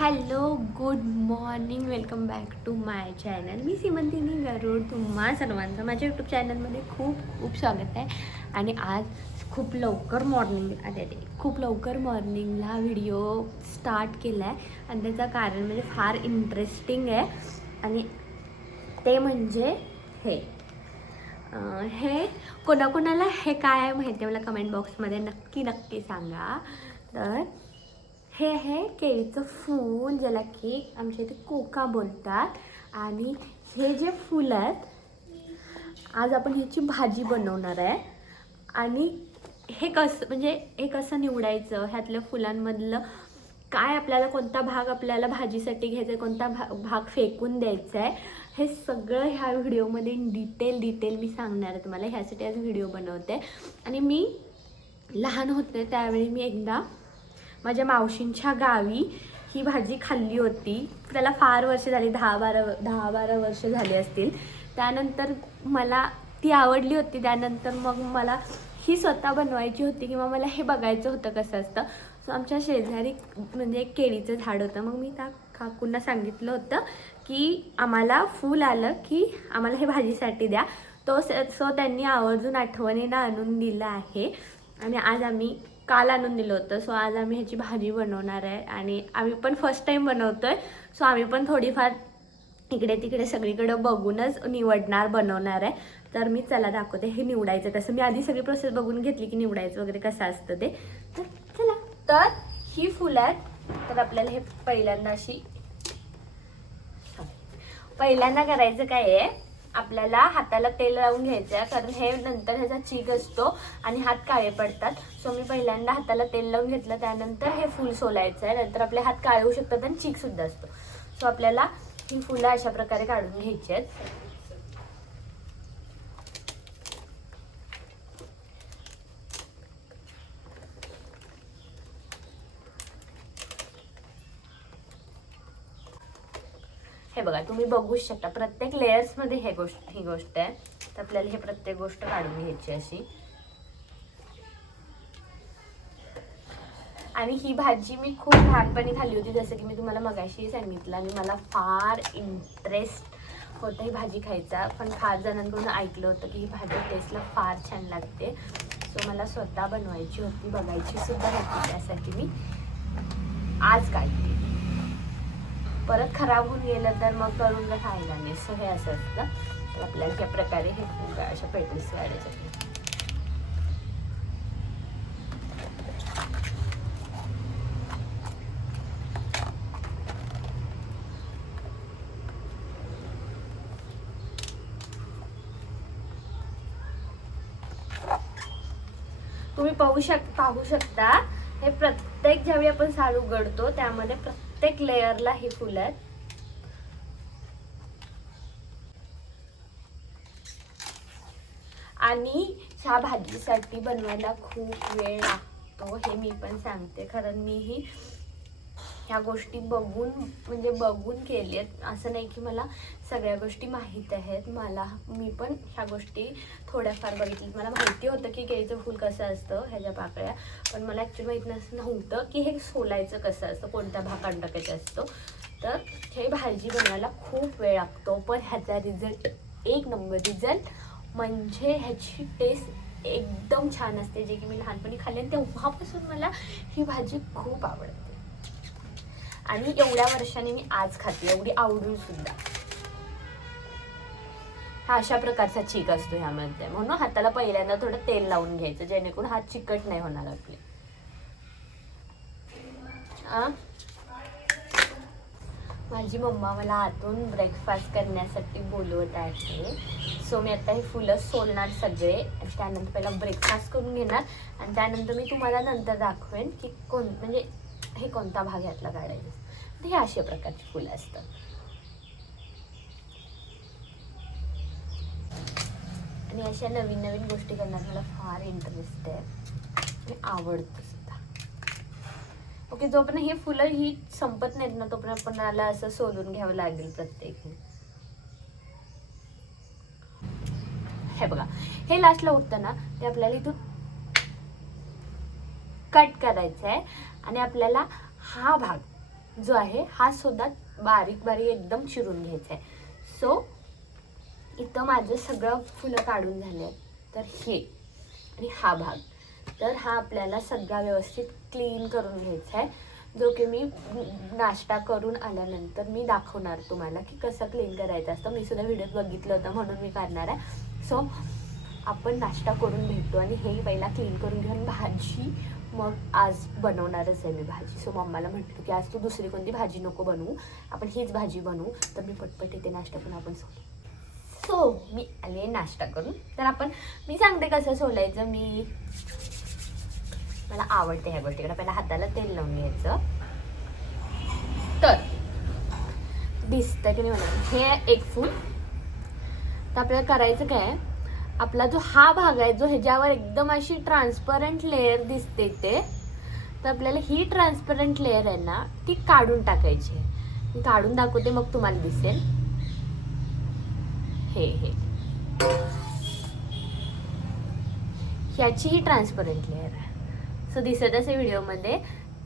Hello good morning welcome back to my channel मी सिमंतिनी गरुड. तुम्हा सर्वांचं माझ्या यूट्यूब चॅनलमध्ये खूप खूप स्वागत आहे. आणि आज खूप लवकर मॉर्निंग अरे अरे खूप लवकर मॉर्निंगला व्हिडिओ स्टार्ट केला आहे आणि त्याचं कारण म्हणजे फार इंटरेस्टिंग आहे. आणि ते म्हणजे हे. हे कोणाकोणाला हे काय आहे माहिती आहे? मला कमेंट बॉक्समध्ये नक्की नक्की सांगा. तर हे आहे केळीचं फूल ज्याला की आमच्या इथे कोका बोलतात. आणि हे जे फूल आहेत आज आपण ह्याची भाजी बनवणार आहे. आणि हे कसं म्हणजे हे कसं निवडायचं ह्यातल्या फुलांमधलं काय आपल्याला कोणता भाग आपल्याला भाजीसाठी घ्यायचा आहे कोणता भा भाग फेकून द्यायचा आहे हे सगळं ह्या व्हिडिओमध्ये डिटेल डिटेल मी सांगणार आहे तुम्हाला. ह्यासाठी आज व्हिडिओ बनवते. आणि मी लहान होते त्यावेळी मी एकदा माझ्या मावशींच्या गावी ही भाजी खाल्ली होती. त्याला फार वर्ष झाली दहा बारा दहा बारा वर्ष झाली असतील. त्यानंतर मला ती आवडली होती. त्यानंतर मग मला ही स्वतः बनवायची होती किंवा मला हे बघायचं होतं कसं असतं. सो आमच्या शेजारी म्हणजे एक केळीचं झाड होतं. मग मी त्या काकूंना सांगितलं होतं की आम्हाला फूल आलं की आम्हाला हे भाजीसाठी द्या. तो सो त्यांनी आवर्जून आठवणीनं आणून दिलं आहे. आणि आज आम्ही काल आणून दिलं होतं. सो आज आम्ही ह्याची भाजी बनवणार आहे. आणि आम्ही पण फर्स्ट टाईम आहे सो आम्ही पण थोडीफार इकडे तिकडे सगळीकडे बघूनच निवडणार बनवणार आहे. तर मी चला दाखवते. हे निवडायचं तसं मी आधी सगळी प्रोसेस बघून घेतली की निवडायचं वगैरे कसं असतं ते. तर चला. तर ही फुलं आहेत. तर आपल्याला हे पहिल्यांदा अशी पहिल्यांदा करायचं काय आहे? आपल्याला हाताला तेल लावून घ्यायचं आहे कारण हे नंतर ह्याचा चीक असतो आणि हात काळे पडतात. सो मी पहिल्यांदा हाताला तेल लावून घेतलं त्यानंतर हे फूल सोलायचं आहे. नंतर आपले हात काळे होऊ शकतात आणि चीक सुद्धा असतो. सो आपल्याला ही फुलं अशा प्रकारे काढून घ्यायची आहेत. बघा तुम्ही बघू शकता प्रत्येक लेयर्समध्ये हे गोष्ट ही गोष्ट आहे. तर आपल्याला हे प्रत्येक गोष्ट काढून घ्यायची अशी. आणि ही भाजी मी खूप लहानपणी खाल्ली होती जसं की मी तुम्हाला मगाशी सांगितलं आणि मला फार इंटरेस्ट होतं ही भाजी खायचा. पण फार जणांकडून ऐकलं होतं की ही भाजी टेस्टला फार छान लागते. सो मला स्वतः बनवायची होती बघायची सुद्धा होती त्यासाठी मी. आज काढली परत खराब होऊन गेलं तर मग करून खायला नाही सो हे असं असतं. तर आपल्याला त्या प्रकारे हे फुल अशा पेटल्स काढायचे तुम्ही पाहू शक पाहू शकता हे प्रत्येक ज्यावेळी आपण साल उघडतो त्यामध्ये प्रत्येक प्रत्येक लेअरला ही फुलं आहेत. आणि ह्या भाजीसाठी बनवायला खूप वेळ लागतो हे मी पण सांगते. कारण मीही ह्या गोष्टी बघून म्हणजे बघून केली आहेत असं नाही की मला सगळ्या गोष्टी माहीत आहेत. मला मी पण ह्या गोष्टी थोड्याफार बघितली मला माहिती होतं की केळीचं फूल कसं असतं ह्याच्या पाकळ्या. पण मला ॲक्च्युली माहीत नस नव्हतं की हे सोलायचं कसं असतं कोणत्या भागात टाकायचं असतो. तर हे भाजी बनवायला खूप वेळ लागतो. पण ह्याचा रिझल्ट एक नंबर रिझल्ट म्हणजे ह्याची टेस्ट एकदम छान असते. जे की मी लहानपणी खाल्ली आणि तेव्हापासून मला ही भाजी खूप आवडते. आणि एवढ्या वर्षाने मी आज खाते एवढी आवडून सुद्धा. हा अशा प्रकारचा चीक असतो ह्यामध्ये. म्हणून हाताला पहिल्यांदा थोडं तेल लावून घ्यायचं जेणेकरून हात चिकट नाही होणार आपले. माझी मम्मा मला आतून ब्रेकफास्ट करण्यासाठी बोलवत आहे. सो मी आता हे फुलं सोलणार सगळे. आणि त्यानंतर पहिला ब्रेकफास्ट करून घेणार. आणि त्यानंतर मी तुम्हाला नंतर दाखवेन की कोण म्हणजे हे कोणता भाग यातला काढायचा तर हे अशा प्रकारची फुलं असतात. आणि अशा नवीन नवीन गोष्टी करण्यात मला फार इंटरेस्ट आहे. आणि आवडतं सुद्धा. ओके जोपर्यंत हे फुलं ही संपत नाहीत ना तोपर्यंत आपणाला असं सोलून घ्यावं लागेल प्रत्येक हे बघा हे लास्टला उठतं ना ते आपल्याला इथून कट करायचं आहे आणि आपल्याला हा भाग जो आहे हा सुद्धा बारीक बारीक एकदम चिरून घ्यायचा आहे. सो इथं माझं सगळं फुलं काढून झाले आहेत. तर हे आणि हा भाग. तर हा आपल्याला सगळा व्यवस्थित क्लीन करून घ्यायचा आहे. जो की मी नाश्ता करून आल्यानंतर मी दाखवणार तुम्हाला की कसं क्लीन करायचं असतं. मी सुद्धा व्हिडिओत बघितलं होतं म्हणून मी करणार आहे. सो आपण नाश्ता करून भेटतो आणि हे पहिला क्लीन करून घेऊन भाजी मग आज बनवणारच आहे मी भाजी. सो मम्माला म्हटलं की आज तू दुसरी कोणती भाजी नको बनवू. आपण हीच भाजी बनवू. तर मी पटपट येते नाश्ता पण आपण सोडू. सो मी आले नाश्ता करून. तर आपण मी सांगते कसं सोलायचं. मी मला आवडते ह्या गोष्टीकडे पहिला हाताला तेल लावून घ्यायचं. तर दिसतं की नाही मला हे एक फूल. तर आपल्याला करायचं काय? आपला जो हा भाग आहे जो ह्याच्यावर एकदम अशी ट्रान्सपरंट लेअर दिसते ते तर आपल्याला ही ट्रान्सपरंट लेअर आहे ना ती काढून टाकायची आहे. मी काढून दाखवते मग तुम्हाला दिसेल. हे हे. ह्याची ही ट्रान्सपरंट लेअर आहे. सो दिसत असे व्हिडिओमध्ये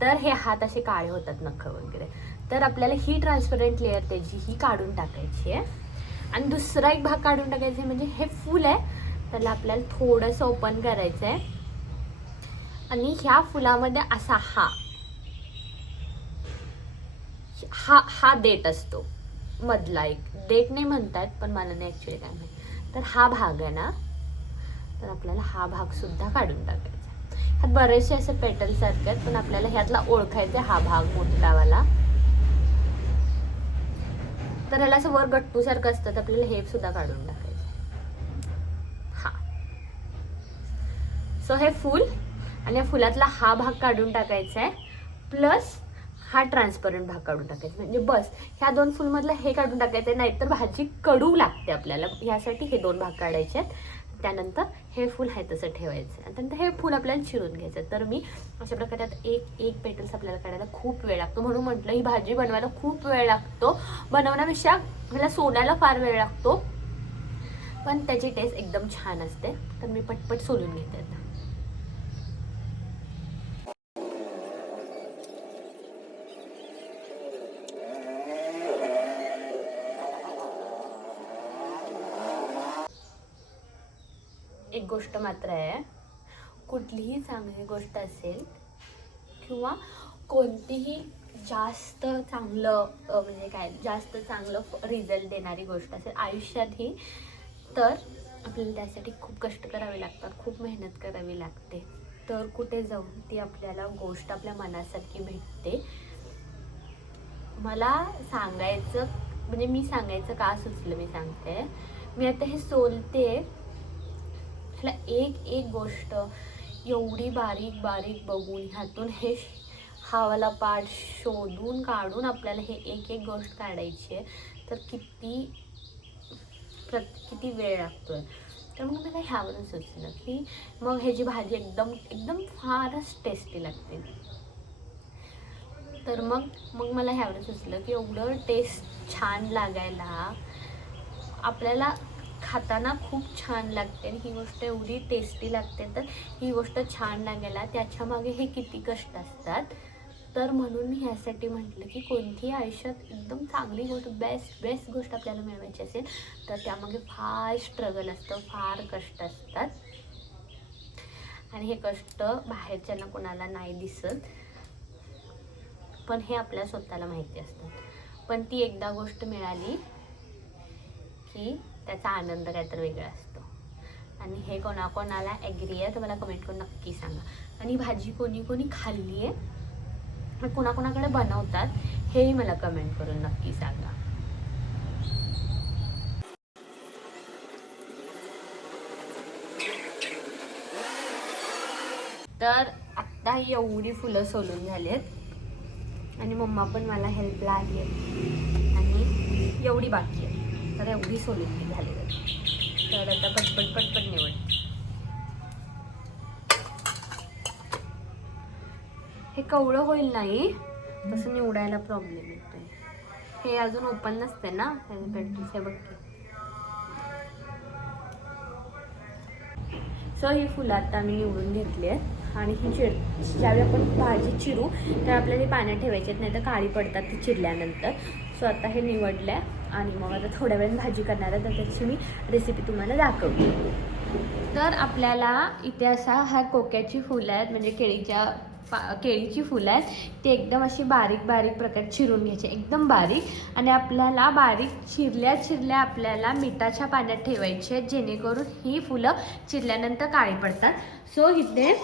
तर हे हात असे काळे होतात नख वगैरे. तर आपल्याला ही ट्रान्सपरंट लेअर त्याची ही काढून टाकायची आहे. आणि दुसरा एक भाग काढून टाकायचा आहे म्हणजे हे फुल आहे. त्याला आपल्याला थोडंसं ओपन करायचं आहे आणि ह्या फुलामध्ये असा हा हा हा देट असतो. मधला एक. देट नाही म्हणतात पण मला नाही ॲक्च्युली काय माहिती. तर हा भाग आहे ना तर आपल्याला हा भाग सुद्धा काढून टाकायचा. ह्यात बरेचसे असे पेटलसारखे आहेत पण आपल्याला ह्यातला ओळखायचा हा भाग मोठावाला. तर ह्याला असं वर गट्टूसारखं असतं तर आपल्याला हे सुद्धा काढून टाकायचं हा सो हे फूल आणि या फुलातला हा भाग काढून टाकायचा आहे. प्लस हा ट्रान्सपरंट भाग काढून टाकायचा. म्हणजे बस ह्या दोन फुलमधलं हे काढून टाकायचं आहे नाहीतर भाजी कडू लागते आपल्याला. ह्यासाठी हे दोन भाग काढायचे आहेत. त्यानंतर हे फूल आहे तसं ठेवायचं आणि त्यानंतर हे फूल आपल्याला चिरून घ्यायचं तर मी अशा प्रकारे आता एक एक पेटल्स आपल्याला काढायला खूप वेळ लागतो. म्हणून म्हटलं ही भाजी बनवायला खूप वेळ लागतो. बनवण्यापेक्षा मला सोडायला फार वेळ लागतो. पण त्याची टेस्ट एकदम छान असते. तर मी पटपट सोलून घेते आता एक गोष्ट मात्र आहे. कुठलीही चांगली गोष्ट असेल किंवा कोणतीही जास्त चांगलं म्हणजे काय जास्त चांगलं रिझल्ट देणारी गोष्ट असेल आयुष्यातही तर आपल्याला त्यासाठी खूप कष्ट करावे लागतात खूप मेहनत करावी लागते. तर कुठे जाऊन ती आपल्याला गोष्ट आपल्या मनासारखी भेटते. मला सांगायचं म्हणजे मी सांगायचं का सुचलं मी सांगते. मी आता हे सोलते ह्याला एक एक गोष्ट एवढी बारीक बारीक बघून ह्यातून हे हावाला पाठ शोधून काढून आपल्याला हे एक एक गोष्ट काढायची आहे. तर किती प्रत किती वेळ लागतो तर मग मला ह्यावरून सुचलं की मग ह्याची भाजी एकदम एकदम फारच टेस्टी लागते. तर मग मग मला ह्यावरून सुचलं की एवढं टेस्ट छान लागायला आपल्याला खाताना खूप छान लागते आणि ही गोष्ट एवढी टेस्टी लागते तर ही गोष्ट छान लागायला त्याच्यामागे हे किती कष्ट असतात. तर म्हणून मी ह्यासाठी म्हटलं की कोणतीही आयुष्यात एकदम चांगली गोष्ट बेस्ट बेस्ट गोष्ट आपल्याला मिळवायची असेल तर त्यामागे फार स्ट्रगल असतं फार कष्ट असतात. आणि हे कष्ट बाहेरच्यांना कोणाला नाही दिसत. पण हे आपल्या स्वतःला माहिती असतं. पण ती एकदा गोष्ट मिळाली की त्याचा आनंद काहीतरी वेगळा असतो. आणि हे कोणाकोणाला ॲग्री आहे तर मला कमेंट करून नक्की सांगा. आणि भाजी कोणी कोणी खाल्ली आहे कोणाकोणाकडे बनवतात हेही मला कमेंट करून नक्की सांगा. तर आत्ता एवढी फुलं सोलून झाली आहेत आणि मम्मा पण मला हेल्पला आली आहे आणि एवढी बाकी आहे. तर एवढी सोलून ती झाली. तर आता पटपट पटपट निवड. हे कवळं होईल नाही. तसं निवडायला प्रॉब्लेम येतोय. हे अजून ओपन नसते ना? त्याचे पेट्रोल्स हे बघ सो ही फुलं आता आम्ही निवडून घेतली आहेत. आणि ही चिर ज्यावेळी आपण भाजी चिरू तर आपल्याला ती पाण्यात ठेवायची आहेत नाही तर काळी पडतात ती चिरल्यानंतर. सो आता हे निवडलं आहे आणि मग आता थोड्या वेळाने भाजी करणार आहे तर त्याची मी रेसिपी तुम्हाला दाखवते. तर आपल्याला इथे असा हा कोक्याची फुलं आहेत म्हणजे केळीच्या पा केळीची फुलं आहेत ती एकदम अशी बारीक बारीक प्रकारे चिरून घ्यायची एकदम बारीक. आणि आपल्याला बारीक चिरल्या चिरल्या आपल्याला मिठाच्या पाण्यात ठेवायचे आहेत जेणेकरून ही फुलं चिरल्यानंतर काळी पडतात. सो इथे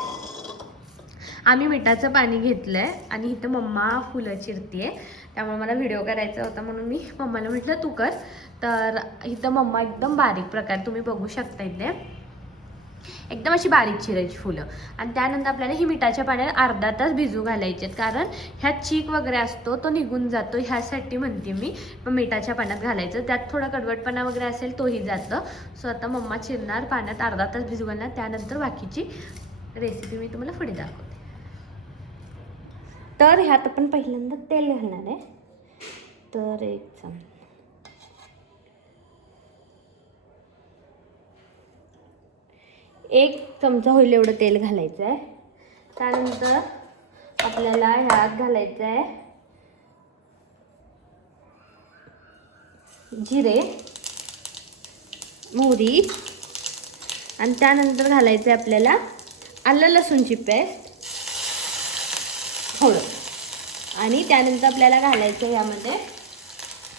आम्ही मिठाचं पाणी घेतलं आहे आणि इथं मम्मा फुलं चिरते त्यामुळे मला व्हिडिओ करायचा होता म्हणून मी मम्माला म्हटलं तू कर. तर इथं मम्मा एकदम बारीक प्रकारे तुम्ही बघू शकता इथे एकदम अशी बारीक चिरायची फुलं. आणि त्यानंतर आपल्याला ही मिठाच्या पाण्यात अर्धा तास भिजू घालायचे आहेत. कारण ह्यात चीक वगैरे असतो तो निघून जातो. ह्यासाठी म्हणते मी मिठाच्या पाण्यात घालायचं. त्यात थोडा कडवटपणा वगैरे असेल तोही जातं. सो आता मम्मा चिरणार पाण्यात अर्धा तास भिजू घालणार. त्यानंतर बाकीची रेसिपी मी तुम्हाला पुढे दाखवते. तर ह्यात आपण पहिल्यांदा तेल घालणार आहे. तर एक चमचा एक चमचा होईल एवढं तेल घालायचं आहे. त्यानंतर आपल्याला ह्यात घालायचं आहे जिरे मोहरी आणि त्यानंतर घालायचं आहे आपल्याला आलं लसूणची पेस्ट. थोडं आणि त्यानंतर आपल्याला घालायचं आहे यामध्ये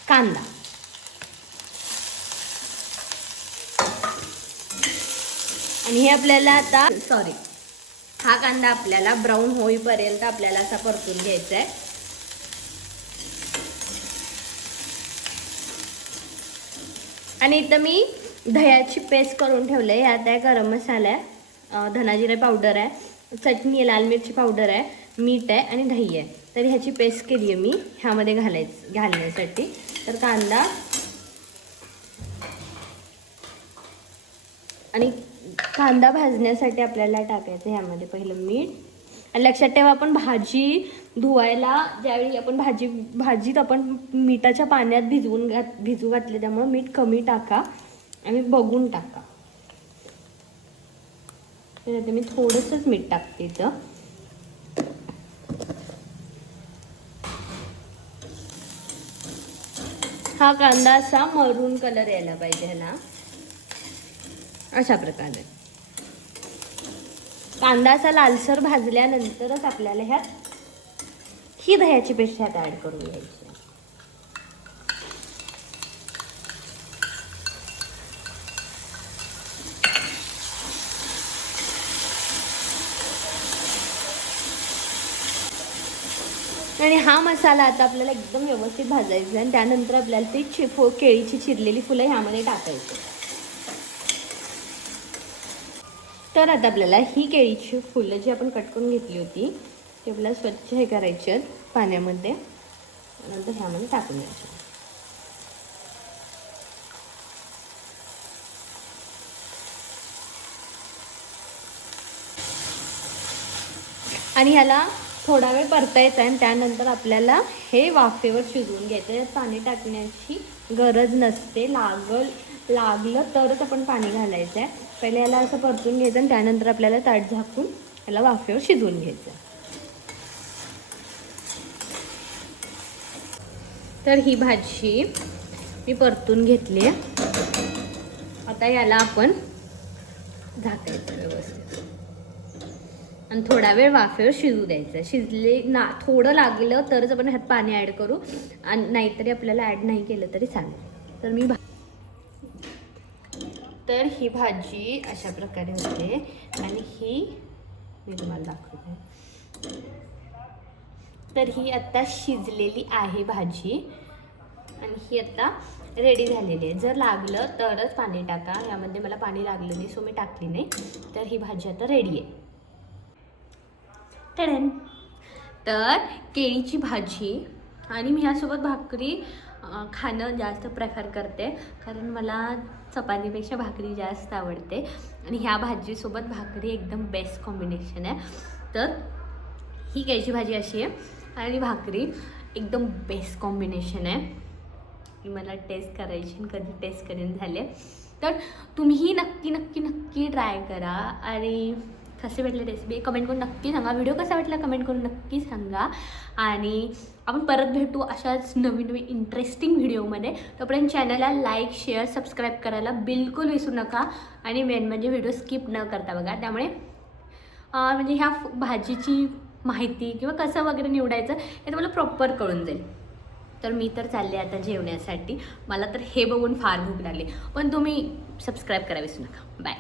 कांदा. आणि हे आपल्याला आता सॉरी हा कांदा आपल्याला ब्राऊन होईपर्यंत आपल्याला असा परतून घ्यायचा आहे. आणि इथं मी दह्याची पेस्ट करून ठेवले आहे आहे गरम मसाला आहे. धनाजिरे पावडर आहे. चटणी आहे लाल मिरची पावडर आहे. मीठ आहे आणि दही आहे. तर ह्याची पेस्ट केली आहे मी. ह्यामध्ये घालायच घालण्यासाठी. तर कांदा आणि कांदा भाजण्यासाठी आपल्याला टाकायचं ह्यामध्ये पहिलं मीठ. आणि लक्षात ठेवा आपण भाजी धुवायला ज्यावेळी आपण भाजी भाजीत आपण मिठाच्या पाण्यात भिजवून घात भिजू घातले त्यामुळे मीठ कमी टाका आणि बघून टाका. तर मी थोडंसंच मीठ टाकते इथं. हा कांदा असा मरून कलर यायला पाहिजे ह्याला. अशा प्रकारे. कांदा असा लालसर भाजल्यानंतरच आपल्याला ह्यात ही दह्याची पेस्ट ह्यात ॲड करून घ्यायची. आणि हा मसाला आता आपल्याला एकदम व्यवस्थित भाजायचा आहे. आणि त्यानंतर आपल्याला ती चि फो केळीची चिरलेली फुलं ह्यामध्ये टाकायची. तर आता आपल्याला ही केळीची फुलं जी आपण कट करून घेतली होती ती आपल्याला स्वच्छ हे करायची आहेत पाण्यामध्ये. नंतर ह्यामध्ये टाकून द्यायची. आणि ह्याला थोडा वेळ परतायचा आहे आणि त्यानंतर आपल्याला हे वाफेवर शिजवून घ्यायचं आहे. पाणी टाकण्याची गरज नसते. लागल लागलं तरच आपण पाणी घालायचं आहे. पहिले याला असं परतून घ्यायचं आणि त्यानंतर आपल्याला ताट झाकून याला वाफेवर शिजवून घ्यायचं आहे. तर ही भाजी मी परतून घेतली आहे. आता याला आपण झाकायचं व्यवस्थित. आणि थोडा वेळ वाफेवर शिजू द्यायचं. शिजले ना थोडं लागलं तरच आपण ह्यात पाणी ॲड करू. आणि नाहीतरी आपल्याला ॲड नाही केलं तरी चालेल. तर मी भा तर ही भाजी अशा प्रकारे होते. आणि ही मी तुम्हाला दाखवते. तर ही आत्ता शिजलेली आहे भाजी. आणि ही आत्ता रेडी झालेली आहे. जर लागलं तरच पाणी टाका. यामध्ये मला पाणी लागलं नाही सो मी टाकली नाही. तर ही भाजी आता रेडी आहे. टडन तर केळीची भाजी आणि मी ह्यासोबत भाकरी खाणं जास्त प्रेफर करते. कारण मला चपातीपेक्षा भाकरी जास्त आवडते. आणि ह्या भाजीसोबत भाकरी एकदम बेस्ट कॉम्बिनेशन आहे. तर ही केळीची भाजी अशी आहे. आणि भाकरी एकदम बेस्ट कॉम्बिनेशन आहे. मी मला टेस्ट करायची कधी टेस्ट करेन झाले. तर तुम्हीही नक्की नक्की नक्की ट्राय करा. आणि कसे भेटले रेसिपी कमेंट करून नक्की सांगा. व्हिडिओ कसा वाटला कमेंट करून नक्की सांगा. आणि आपण परत भेटू अशाच नवीन नवीन इंटरेस्टिंग व्हिडिओमध्ये तोपर्यंत चॅनलला लाईक शेअर सबस्क्राईब करायला बिलकुल विसरू नका. आणि मेन म्हणजे व्हिडिओ स्किप न करता बघा. त्यामुळे म्हणजे ह्या भाजीची माहिती किंवा कसं वगैरे निवडायचं हे तुम्हाला प्रॉपर कळून जाईल. तर मी तर चालले आता जेवण्यासाठी. मला तर हे बघून फार भूक लागली. पण तुम्ही सबस्क्राईब करा विसरू नका. बाय